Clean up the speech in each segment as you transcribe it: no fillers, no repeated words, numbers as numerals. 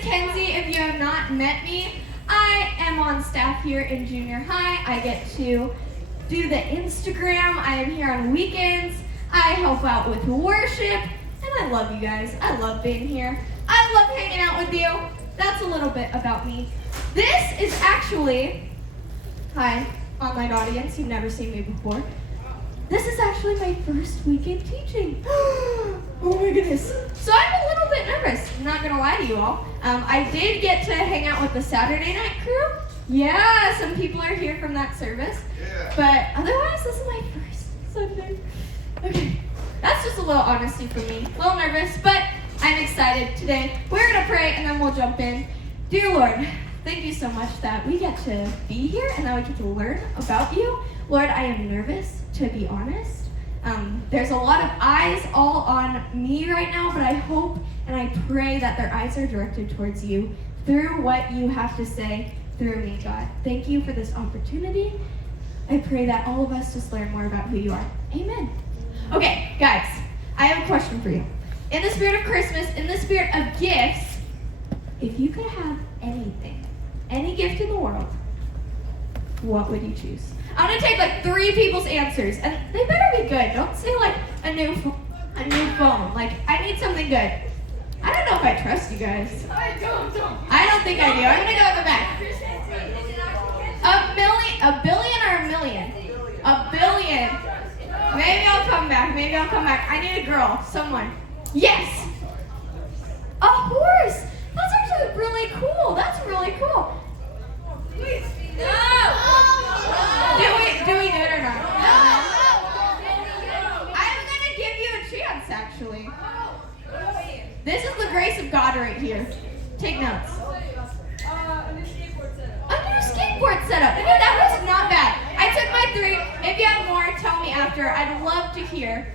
Kenzie. If you have not met me, I am on staff here in junior high. I get to do the Instagram. I am here on weekends. I help out with worship, and I love you guys. I love being here. I love hanging out with you. That's a little bit about me. This is actually, hi, online audience, you've never seen me before. This is actually my first weekend teaching. Oh my goodness. So I'm a little bit nervous, I'm not gonna lie to you all. I did get to hang out with the Saturday night crew. Yeah, some people are here from that service. Yeah. But otherwise, this is my first Sunday. Okay, that's just a little honesty from me. A little nervous, but I'm excited today. We're gonna pray and then we'll jump in. Dear Lord, thank you so much that we get to be here and that we get to learn about you. Lord, I am nervous, to be honest. There's a lot of eyes all on me right now, but I hope and I pray that their eyes are directed towards you through what you have to say through me, God. Thank you for this opportunity. I pray that all of us just learn more about who you are. Amen. Okay, guys, I have a question for you. In the spirit of Christmas, in the spirit of gifts, if you could have anything, any gift in the world, what would you choose? I'm gonna take like 3 people's answers, and they better be good. Don't say like a new phone. Like, I need something good. I don't know if I trust you guys. I don't think I do. I'm gonna go in the back. A billion or a million? A billion. Maybe I'll come back. I need a girl. Someone. Yes! A horse! That's actually really cool. That's really cool. Do we do it or not? No. I'm gonna give you a chance, actually. This is the grace of God right here. Take notes. A new skateboard setup. Okay, that was not bad. I took my 3. If you have more, tell me after. I'd love to hear.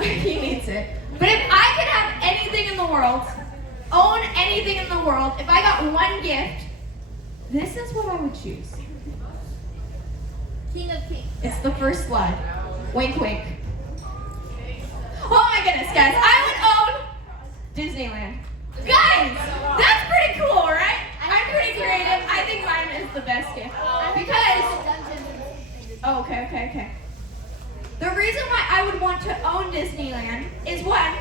He needs it. But if I could have anything in the world, own anything in the world, if I got one gift, this is what I would choose. King of Kings. It's the first slide. Wink, wink. Oh my goodness, guys. I would own Disneyland. Guys, that's pretty cool, right? I'm pretty creative. I think mine is the best gift. Because, oh, okay. The reason why I would want to own Disneyland is one,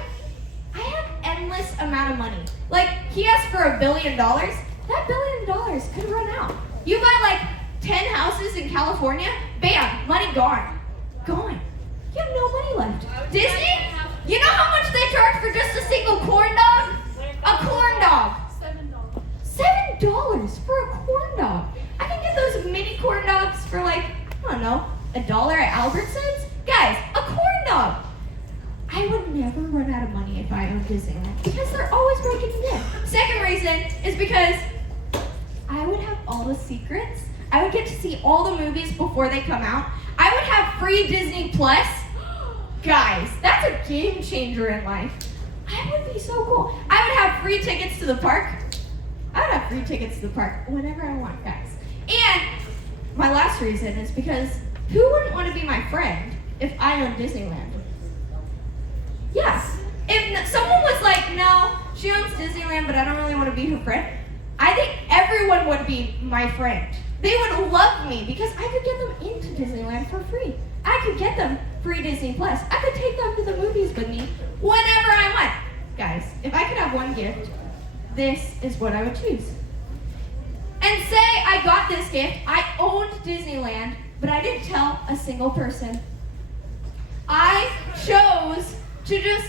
I have endless amount of money. Like, he asked for $1 billion. That $1 billion could run out. You buy like 10 houses in California, bam, money gone. Gone. You have no money left. Disney? You know how much they charge for just a single corn dog? A corn dog. $7 for a corn dog. I can get those mini corn dogs for like, I don't know, $1 at Albertsons. Guys, a corn dog. I would never run out of money if I owned Disneyland because they're always breaking it in. Second reason is because I would have all the secrets. I would get to see all the movies before they come out. I would have free Disney Plus. Guys, that's a game changer in life. I would be so cool. I would have free tickets to the park. Whenever I want, guys. And my last reason is because who wouldn't want to be my friend if I owned Disneyland? Yes. If someone was like, no, she owns Disneyland, but I don't really want to be her friend, I think everyone would be my friend. They would love me because I could get them into Disneyland for free. I could get them free Disney Plus. I could take them to the movies with me whenever I want. Guys, if I could have one gift, this is what I would choose. And say I got this gift, I owned Disneyland, but I didn't tell a single person. I chose to just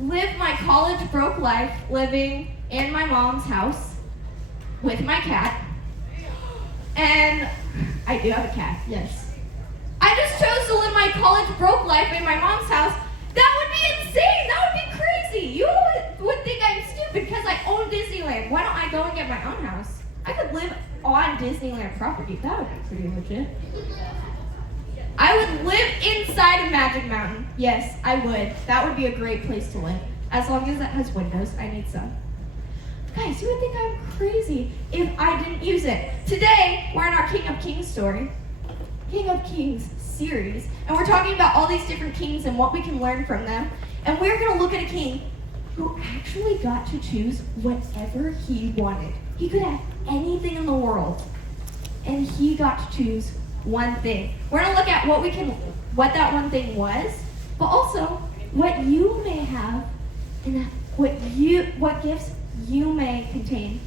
live my college broke life living in my mom's house with my cat. And I do have a cat, yes. I just chose to live my college broke life in my mom's house. That would be insane. That would be crazy. You would think I'm stupid because I own Disneyland. Why don't I go and get my own house? I could live on Disneyland property. That would be pretty legit. I would live inside of Magic Mountain. Yes, I would. That would be a great place to live. As long as it has windows. I need some. Guys, you would think I'm crazy if I didn't use it. Today, we're in our King of Kings story. King of Kings series. And we're talking about all these different kings and what we can learn from them. And we're going to look at a king who actually got to choose whatever he wanted. He could have anything in the world, and he got to choose one thing. We're going to look at what that one thing was, but also what you may have and what gifts you may contain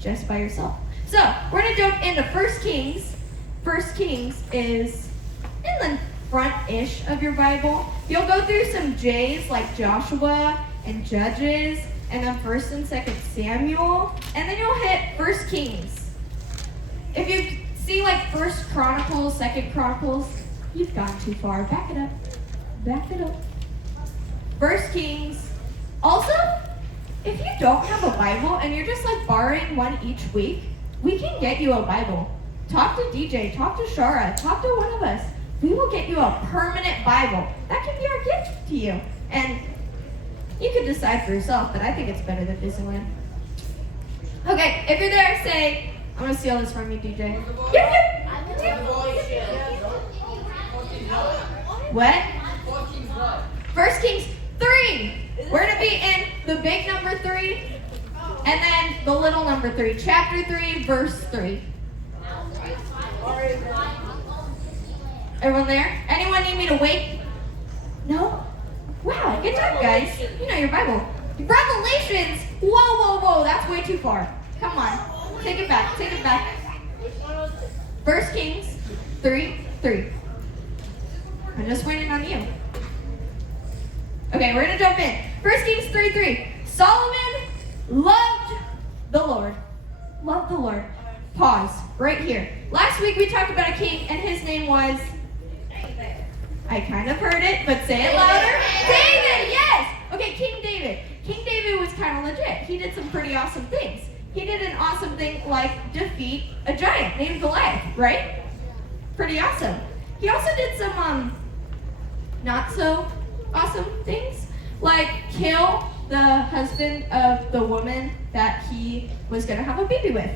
just by yourself. So, we're going to jump into 1 Kings. 1 Kings is in the front-ish of your Bible. You'll go through some J's like Joshua and Judges, and then 1st and 2nd Samuel, and then you'll hit 1 Kings. If you see like 1st Chronicles, 2nd Chronicles, you've gone too far. Back it up. Back it up. 1 Kings. Also, if you don't have a Bible and you're just like borrowing one each week, we can get you a Bible. Talk to DJ, talk to Shara, talk to one of us. We will get you a permanent Bible. That can be our gift to you. And you can decide for yourself, but I think it's better than Disneyland. Okay, if you're there, say, I'm going to steal this from you, DJ. Yep. What? 1 Kings 3. We're going to be in the big number 3, and then the little number 3. Chapter 3, verse 3. Everyone there? Anyone need me to wait? No? Wow, good job, guys. You know your Bible. Revelations! Whoa, that's way too far. Come on. Take it back. 1 Kings 3:3. I'm just waiting on you. Okay, we're going to jump in. 1 Kings 3:3. Solomon loved the Lord. Loved the Lord. Pause. Right here. Last week we talked about a king, and his name was... I kind of heard it, but say it louder. David, yes! Okay, King David. King David was kind of legit. He did some pretty awesome things. He did an awesome thing like defeat a giant named Goliath, right? Pretty awesome. He also did some not so awesome things, like kill the husband of the woman that he was going to have a baby with.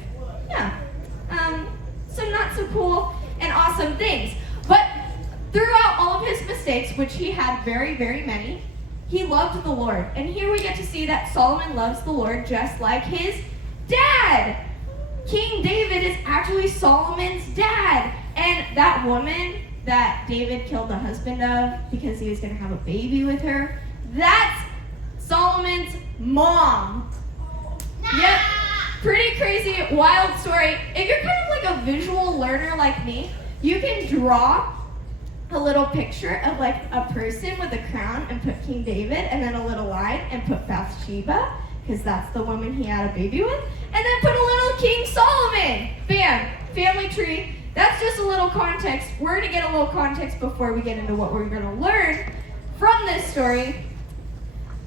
Yeah. Some not so cool and awesome things. But throughout all of his mistakes, which he had very, very many, he loved the Lord. And here we get to see that Solomon loves the Lord just like his dad. King David is actually Solomon's dad. And that woman that David killed the husband of because he was going to have a baby with her, that's Solomon's mom. Yep. Pretty crazy, wild story. If you're kind of like a visual learner like me, you can draw a little picture of like a person with a crown and put King David, and then a little line and put Bathsheba, because that's the woman he had a baby with, and then put a little King Solomon. Bam, family tree. That's just a little context. We're going to get a little context before we get into what we're going to learn from this story,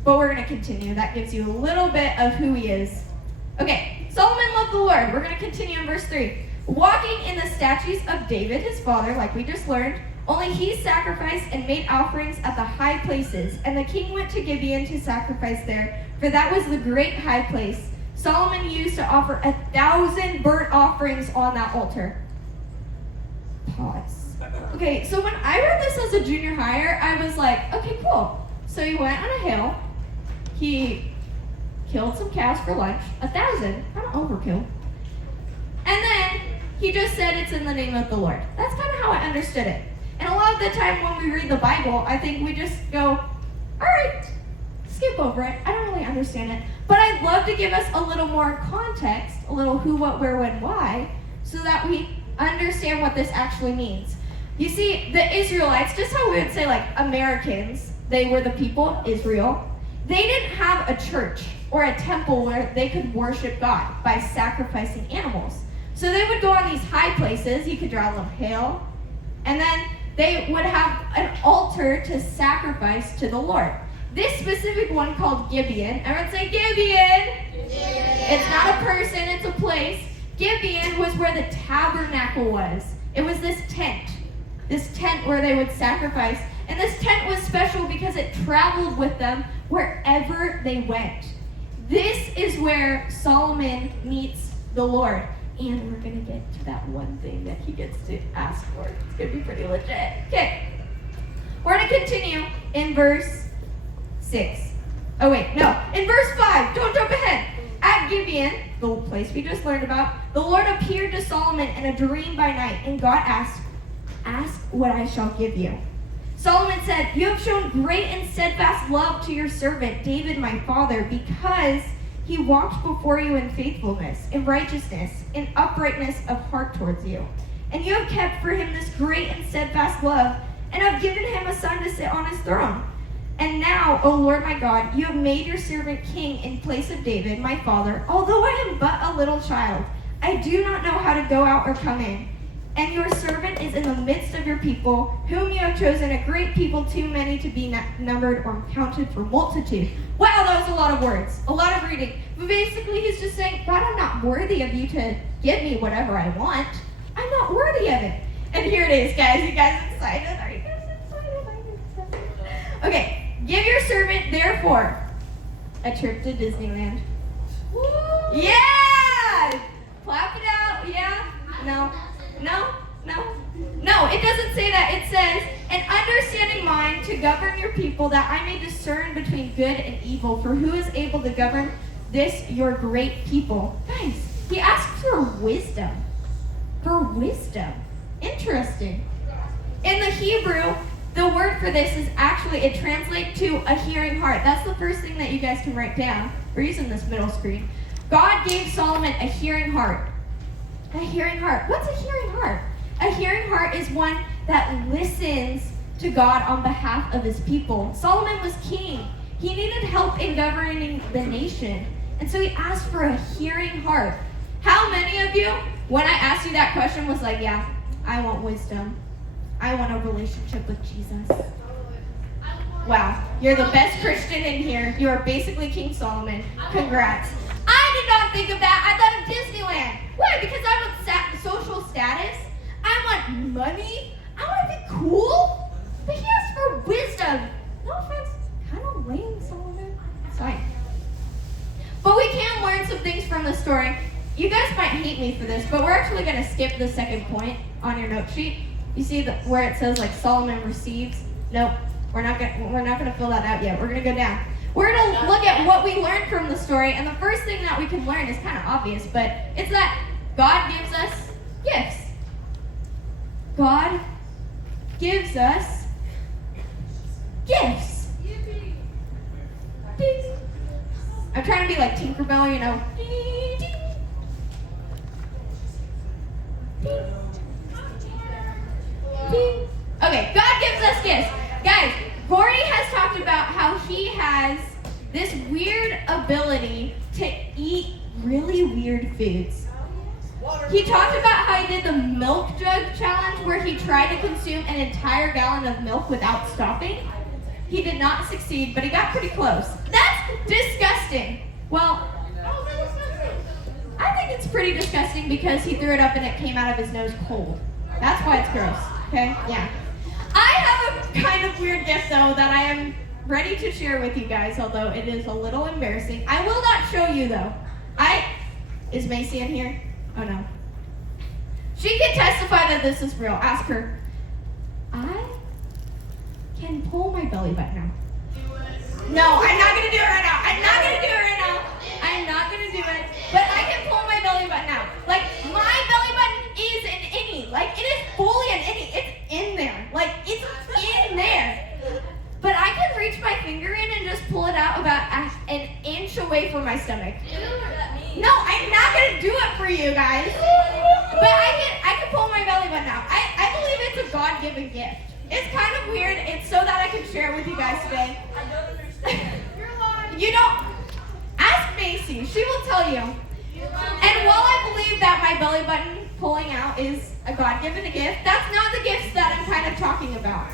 but we're going to continue. That gives you a little bit of who he is. Okay, Solomon loved the Lord. We're going to continue in verse 3. Walking in the statutes of David, his father, like we just learned, only he sacrificed and made offerings at the high places, and the king went to Gibeon to sacrifice there, for that was the great high place. Solomon used to offer 1,000 burnt offerings on that altar. Pause. Okay, so when I read this as a junior higher, I was like, okay, cool. So he went on a hill, he killed some cows for lunch, 1,000, kind of overkill. And then he just said it's in the name of the Lord. That's kind of how I understood it. And a lot of the time when we read the Bible, I think we just go, all right, skip over it. I don't really understand it. But I'd love to give us a little more context, a little who, what, where, when, why, so that we understand what this actually means. You see, the Israelites, just how we would say like Americans, they were the people, Israel. They didn't have a church or a temple where they could worship God by sacrificing animals. So they would go on these high places, you could draw a little hill, and then they would have an altar to sacrifice to the Lord. This specific one called Gibeon, everyone say Gibeon! It's not a person, it's a place. Gibeon was where the tabernacle was. It was this tent where they would sacrifice. And this tent was special because it traveled with them wherever they went. This is where Solomon meets the Lord. And we're going to get to that one thing that he gets to ask for. It's going to be pretty legit. Okay. We're going to continue in verse 6. Oh wait, no. In verse 5, don't jump ahead. At Gibeon, the place we just learned about, the Lord appeared to Solomon in a dream by night, and God asked, "Ask what I shall give you." Solomon said, "You have shown great and steadfast love to your servant David my father, because he walked before you in faithfulness, in righteousness, in uprightness of heart towards you. And you have kept for him this great and steadfast love, and have given him a son to sit on his throne. And now, O Lord my God, you have made your servant king in place of David, my father. Although I am but a little child, I do not know how to go out or come in. And your servant is in the midst of your people, whom you have chosen, a great people, too many to be numbered or counted for multitude." Wow, that was a lot of words, a lot of reading. But basically, he's just saying, God, I'm not worthy of you to give me whatever I want. I'm not worthy of it. And here it is, guys. You guys excited? Are you guys excited? Are you excited? Okay. Give your servant, therefore, a trip to Disneyland. Woo! Yeah! Clap it out. Yeah? No. No. No, it doesn't say that. It says, "An understanding mind to govern your people, that I may discern between good and evil. For who is able to govern this your great people?" Guys, he asks for wisdom. For wisdom. Interesting. In the Hebrew, the word for this is actually, it translates to a hearing heart. That's the first thing that you guys can write down. We're using this middle screen. God gave Solomon a hearing heart. A hearing heart. What's a hearing heart? A hearing heart is one that listens to God on behalf of his people. Solomon was king. He needed help in governing the nation. And so he asked for a hearing heart. How many of you, when I asked you that question, was like, yeah, I want wisdom. I want a relationship with Jesus. Wow, you're the best Christian in here. You are basically King Solomon. Congrats. I did not think of that. I thought of Disneyland. Why? Because I want social status. I want money. I want to be cool. But he asked for wisdom. No offense, kind of lame, Solomon. It's fine. But we can learn some things from the story. You guys might hate me for this, but we're actually going to skip the second point on your note sheet. You see where it says like Solomon receives? Nope, we're not gonna fill that out yet. We're gonna go down. We're gonna look at what we learned from the story, and the first thing that we can learn is kind of obvious, but it's that God gives us gifts. God gives us gifts. Ding. I'm trying to be like Tinkerbell, you know. Ding, ding. Ding. Ding. Okay, God gives us gifts. Guys, Gordy has talked about how he has this weird ability to eat really weird foods. He talked about how he did the milk jug challenge where he tried to consume an entire gallon of milk without stopping. He did not succeed, but he got pretty close. That's disgusting. Well, I think it's pretty disgusting because he threw it up and it came out of his nose cold. That's why it's gross. Okay? Yeah. I have a kind of weird gift, though, that I am ready to share with you guys, although it is a little embarrassing. I will not show you, though. Is Macy in here? Oh, no. She can testify that this is real. Ask her. I can pull my belly button out. No, I'm not going to do it right now. I'm not going to do it right now. I'm not going to do it. But I can pull my belly button out. Like, my belly button is an innie. Like, it is fully an innie. It's in there. Like, it's in there. But I can reach my finger in and just pull it out about an inch away from my stomach. No, I'm not going to do it for you guys. But I can pull my belly button out. I believe it's a God-given gift. It's kind of weird. It's so that I can share it with you guys today. I don't understand. You're lying. You don't. Ask Macy. She will tell you. And while I believe that my belly button pulling out is a God-given gift, that's not the gifts that I'm kind of talking about.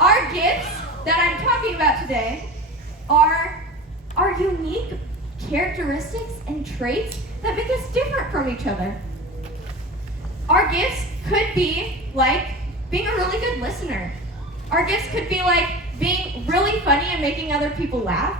Our gifts that I'm talking about today are unique characteristics and traits that make us different from each other. Our gifts could be like being a really good listener. Our gifts could be like being really funny and making other people laugh.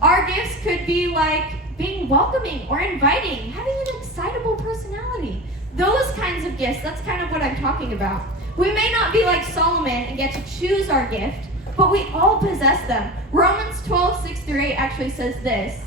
Our gifts could be like being welcoming or inviting, having an excitable personality. Those kinds of gifts, that's kind of what I'm talking about. We may not be like Solomon and get to choose our gift, but we all possess them. Romans 12:6-8 actually says this.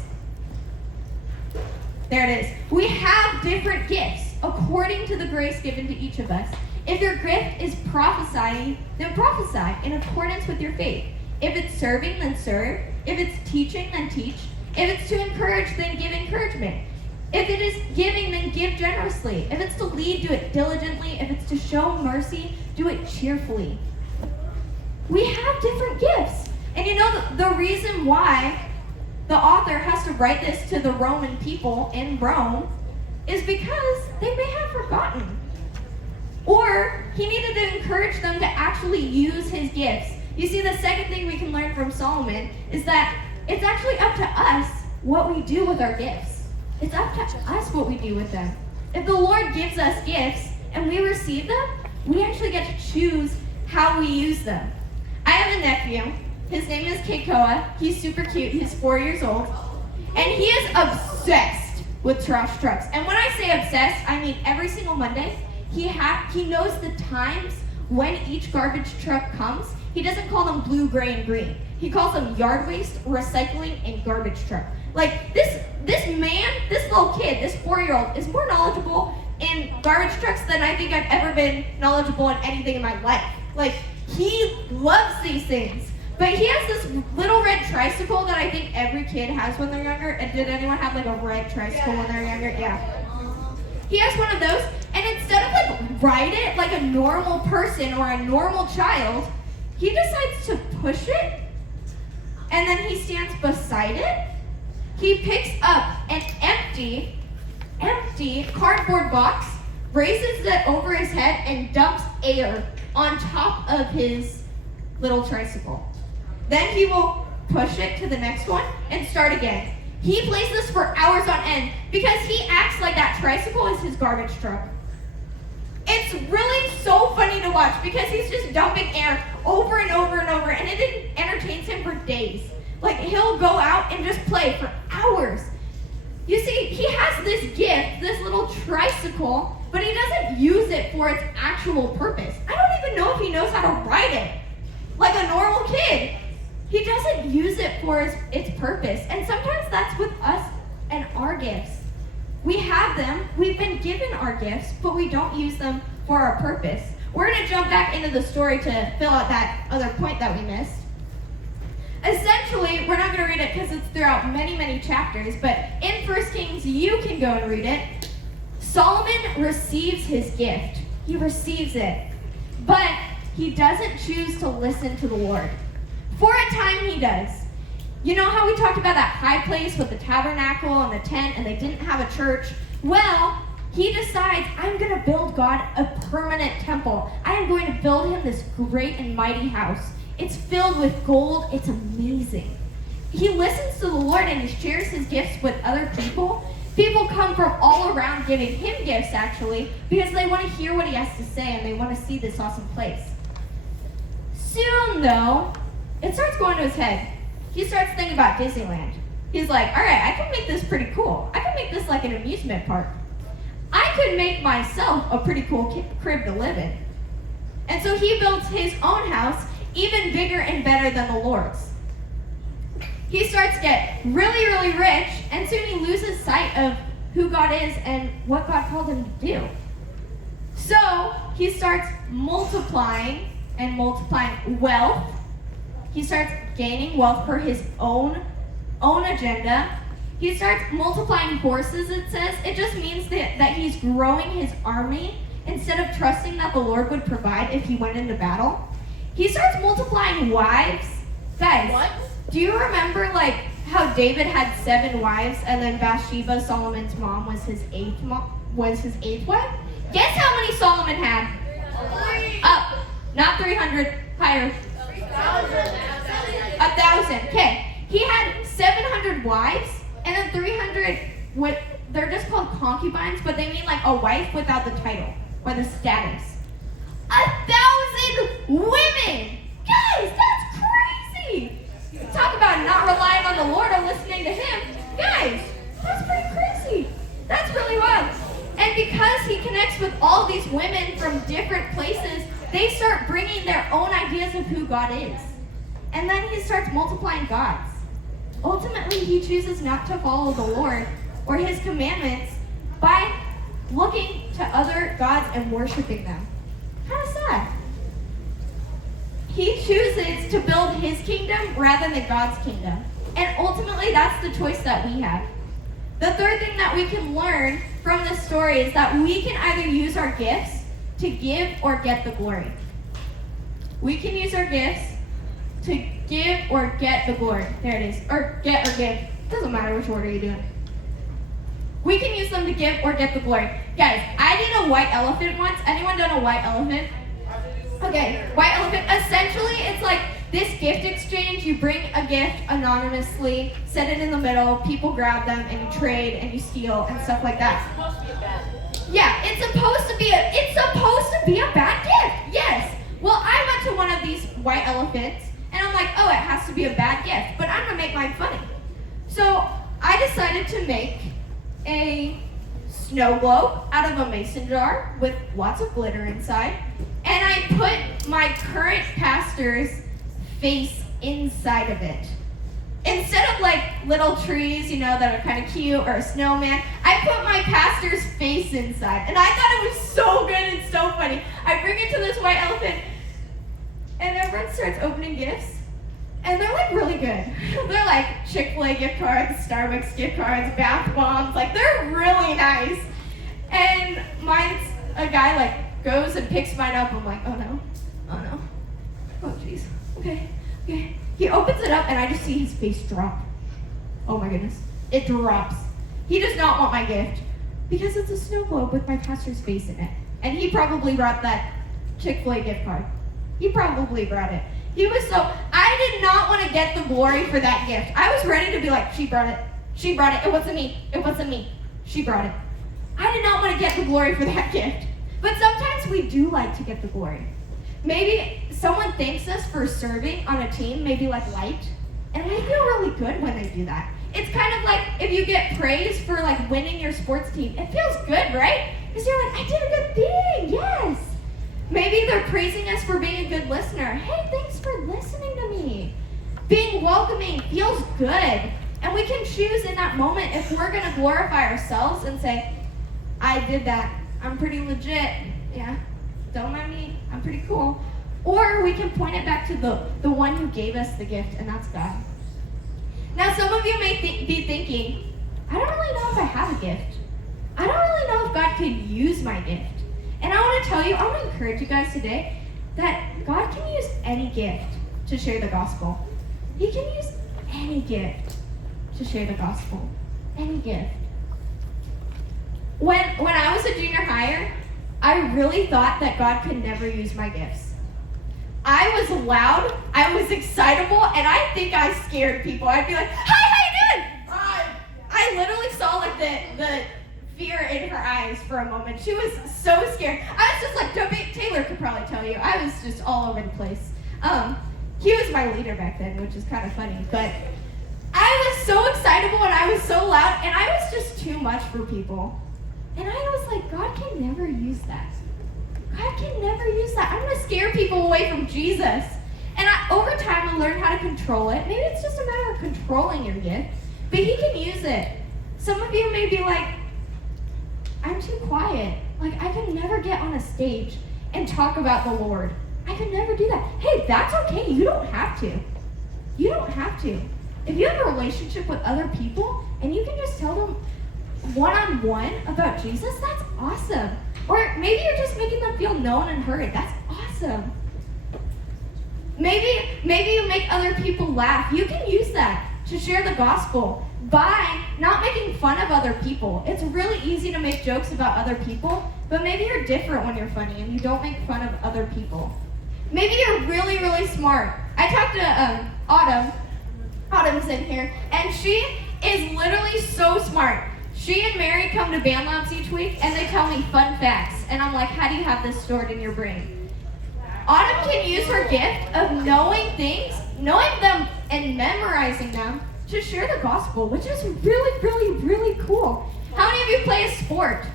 There it is. We have different gifts according to the grace given to each of us. If your gift is prophesying, then prophesy in accordance with your faith. If it's serving, then serve. If it's teaching, then teach. If it's to encourage, then give encouragement. If it is giving, then give generously. If it's to lead, do it diligently. If it's to show mercy, do it cheerfully. We have different gifts. And you know the reason why the author has to write this to the Roman people in Rome is because they may have forgotten. Or he needed to encourage them to actually use his gifts. You see, the second thing we can learn from Solomon is that it's actually up to us what we do with our gifts. It's up to us what we do with them. If the Lord gives us gifts and we receive them, we actually get to choose how we use them. I have a nephew. His name is Keikoa. He's super cute. He's 4 years old. And he is obsessed with trash trucks. And when I say obsessed, I mean every single Monday, he knows the times when each garbage truck comes. He doesn't call them blue, gray, and green. He calls them yard waste, recycling, and garbage truck. Like, this man, this little kid, this 4-year-old, is more knowledgeable in garbage trucks than I think I've ever been knowledgeable in anything in my life. Like, he loves these things. But he has this little red tricycle that I think every kid has when they're younger. And did anyone have like a red tricycle when they're younger? Yeah. He has one of those, and instead of like ride it like a normal person or a normal child, he decides to push it, and then he stands beside it. He picks up an empty cardboard box, raises it over his head, and dumps air on top of his little tricycle. Then he will push it to the next one and start again. He plays this for hours on end because he acts like that tricycle is his garbage truck. It's really so funny to watch because he's just dumping air over and over and over, and it entertains him for days. Like, he'll go out and just play for hours. You see, he has this gift, this little tricycle, but he doesn't use it for its actual purpose. I don't even know if he knows how to ride it. Like a normal kid. He doesn't use it for its purpose. And sometimes that's with us and our gifts. We have them, we've been given our gifts, but we don't use them for our purpose. We're going to jump back into the story to fill out that other point that we missed. Essentially, we're not going to read it because it's throughout many, many chapters, but in 1 Kings, you can go and read it. Solomon receives his gift. He receives it. But he doesn't choose to listen to the Lord. For a time, he does. You know how we talked about that high place with the tabernacle and the tent, and they didn't have a church? Well, he decides, I'm going to build God a permanent temple. I am going to build him this great and mighty house. It's filled with gold. It's amazing. He listens to the Lord and he shares his gifts with other people. People come from all around giving him gifts, actually, because they want to hear what he has to say and they want to see this awesome place. Soon, though, it starts going to his head. He starts thinking about Disneyland. He's like, all right, I can make this pretty cool. I can make this like an amusement park. I could make myself a pretty cool crib to live in. And so he builds his own house, even bigger and better than the Lord's. He starts to get really, really rich, and soon he loses sight of who God is and what God called him to do. So he starts multiplying wealth. He starts gaining wealth for his own agenda. He starts multiplying horses, it says. It just means that he's growing his army instead of trusting that the Lord would provide if he went into battle. He starts multiplying wives. Guys, what? Do you remember like how David had 7 wives and then Bathsheba, Solomon's mom, was his eighth wife? Guess how many Solomon had? 3. Up. Not 300. Higher. 1,000. Okay. He had 700 wives and then 300 they're just called concubines, but they mean like a wife without the title or the status. 1,000 women! Guys, that's crazy! Talk about not relying on the Lord or listening to him. Guys, that's pretty crazy. That's really wild. And because he connects with all these women from different places, they start bringing their own ideas of who God is. And then he starts multiplying gods. Ultimately, he chooses not to follow the Lord or his commandments by looking to other gods and worshiping them. Kind of sad. He chooses to build his kingdom rather than God's kingdom. And ultimately, that's the choice that we have. The third thing that we can learn from this story is that we can either use our gifts to give or get the glory. We can use our gifts to give or get the glory. There it is. Or get or give. Doesn't matter which order you do it. We can use them to give or get the glory. Guys, I did a white elephant once. Anyone done a white elephant? Okay, white elephant. Essentially, it's like this gift exchange. You bring a gift anonymously, set it in the middle, people grab them, and you trade and you steal and stuff like that. It's supposed to be a bad gift. Yeah, it's supposed to be a bad gift. Yes. Well, I went to one of these white elephants, and I'm like, oh, it has to be a bad gift, but I'm gonna make mine funny. So I decided to make a snow globe out of a mason jar with lots of glitter inside, and I put my current pastor's face inside of it. Instead of like little trees, that are kind of cute, or a snowman, I put my pastor's face inside. And I thought it was so good and so funny. I bring it to this white elephant, and everyone starts opening gifts. And they're like really good. They're like Chick-fil-A gift cards, Starbucks gift cards, bath bombs. Like they're really nice. And mine's a guy like goes and picks mine up. I'm like, oh no. Oh jeez. Okay. He opens it up and I just see his face drop. Oh my goodness. It drops. He does not want my gift because it's a snow globe with my pastor's face in it. And he probably brought that Chick-fil-A gift card. He probably brought it. I did not want to get the glory for that gift. I was ready to be like, she brought it. It wasn't me. She brought it. I did not want to get the glory for that gift. But sometimes we do like to get the glory. Maybe someone thanks us for serving on a team, maybe like Light, and we feel really good when they do that. It's kind of like if you get praise for like winning your sports team. It feels good, right? Because you're like, I did a good thing, yes. Maybe they're praising us for being a good listener. Hey, thanks for listening to me. Being welcoming feels good. And we can choose in that moment if we're going to glorify ourselves and say, I did that. I'm pretty legit. Yeah, don't mind me. I'm pretty cool. Or we can point it back to the one who gave us the gift, and that's God. Now, some of you may be thinking, I don't really know if I have a gift. I don't really know if God could use my gift. And I want to encourage you guys today that God can use any gift to share the gospel. He can use any gift to share the gospel. Any gift. When I was a junior higher, I really thought that God could never use my gifts. I was loud, I was excitable, and I think I scared people. I'd be like, hi, how you doing? Hi. I literally saw like the fear in her eyes for a moment. She was so scared. I was just like, Taylor could probably tell you, I was just all over the place. He was my leader back then, which is kind of funny, but I was so excitable and I was so loud, and I was just too much for people. And I was like, God can never use that. God can never use that. I'm going to scare people away from Jesus. And over time, I learned how to control it. Maybe it's just a matter of controlling your gift, but he can use it. Some of you may be like, I'm too quiet. Like, I could never get on a stage and talk about the Lord. I could never do that. Hey, that's okay. You don't have to. You don't have to. If you have a relationship with other people and you can just tell them one-on-one about Jesus, that's awesome. Or maybe you're just making them feel known and heard. That's awesome. Maybe you make other people laugh. You can use that to share the gospel by not making fun of other people. It's really easy to make jokes about other people, but maybe you're different when you're funny and you don't make fun of other people. Maybe you're really, really smart. I talked to Autumn. Autumn's in here, and she is literally so smart. She and Mary come to Band Labs each week, and they tell me fun facts. And I'm like, how do you have this stored in your brain? Autumn can use her gift of knowing things, knowing them, and memorizing them to share the gospel, which is really, really, really cool. How many of you play a sport?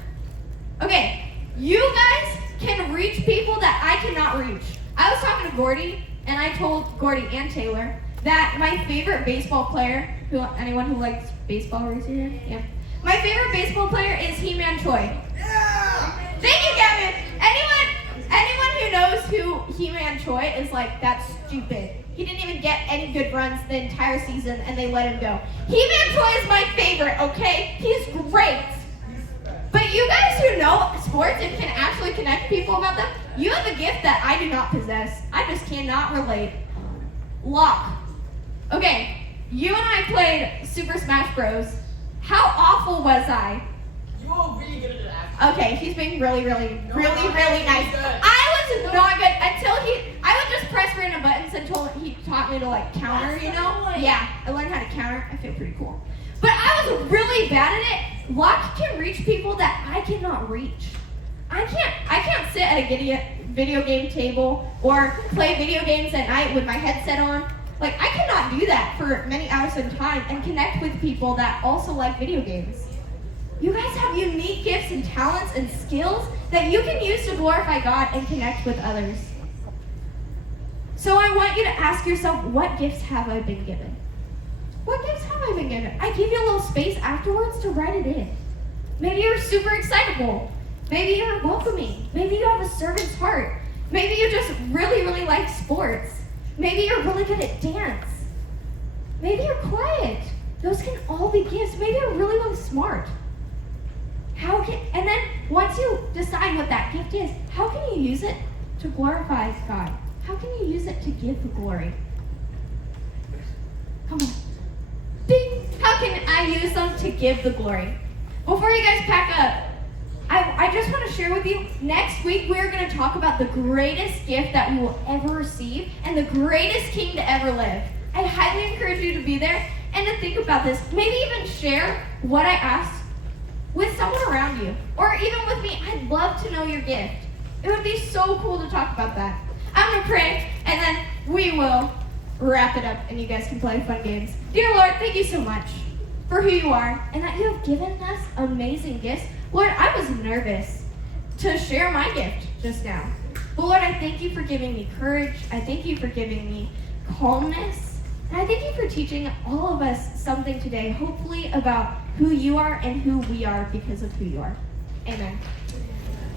Okay, you guys can reach people that I cannot reach. I was talking to Gordy, and I told Gordy and Taylor that my favorite baseball player, anyone who likes baseball, raise your hand? Yeah. My favorite baseball player is He-Man Choi. Yeah! Thank you, Gavin. Anyone who knows who He-Man Choi is like, that's stupid. He didn't even get any good runs the entire season, and they let him go. He-Man Choi is my favorite, okay? He's great. But you guys who know sports and can actually connect people about them, you have a gift that I do not possess. I just cannot relate. Locke. Okay, you and I played Super Smash Bros. How awful was I? You were really good at that. Okay, he's being really nice. Good. I was not good until I would just press random buttons until he taught me to like counter, you know? Yeah, I learned how to counter. I feel pretty cool. But I was really bad at it. Locke can reach people that I cannot reach. I can't sit at a video game table or play video games at night with my headset on. Like, I cannot do that for many hours at a time and connect with people that also like video games. You guys have unique gifts and talents and skills that you can use to glorify God and connect with others. So I want you to ask yourself, what gifts have I been given? What gifts have I been given? I give you a little space afterwards to write it in. Maybe you're super excitable. Maybe you're welcoming. Maybe you have a servant's heart. Maybe you just really like sports. Maybe you're really good at dance. Maybe you're quiet. Those can all be gifts. Maybe you're really smart. And then once you decide what that gift is, how can you use it to glorify God? How can you use it to give the glory? Come on. Ding! How can I use them to give the glory? Before you guys pack up, I just want to share with you, next week we're going to talk about the greatest gift that we will ever receive and the greatest king to ever live. I highly encourage you to be there and to think about this. Maybe even share what I asked with someone around you, or even with me. I'd love to know your gift. It would be so cool to talk about that. I'm going to pray, and then we will wrap it up, and you guys can play fun games. Dear Lord, thank you so much for who you are, and that you have given us amazing gifts. Lord, I was nervous to share my gift just now. But Lord, I thank you for giving me courage. I thank you for giving me calmness. And I thank you for teaching all of us something today, hopefully about who you are and who we are because of who you are. Amen.